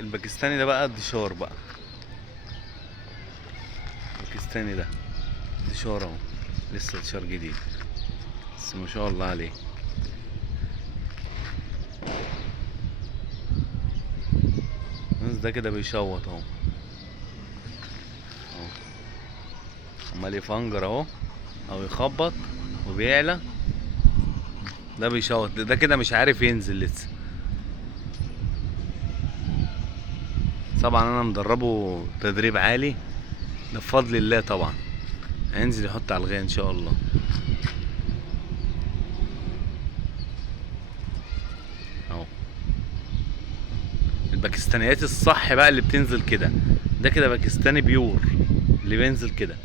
الباكستاني ده بقى دشار بقى. الباكستاني ده دشار اهو، لسه دشار جديد بس ما شاء الله عليه. بس ده كده بيشوط اهو، عمال يفنجر اهو او يخبط وبيعلى. ده بيشوط، ده كده مش عارف ينزل لسه. طبعا انا مدربه تدريب عالي، ده بفضل الله. طبعا هينزل يحط على الغاية ان شاء الله اهو. الباكستانيات الصح بقى اللي بتنزل كده، ده كده باكستاني بيور اللي بينزل كده.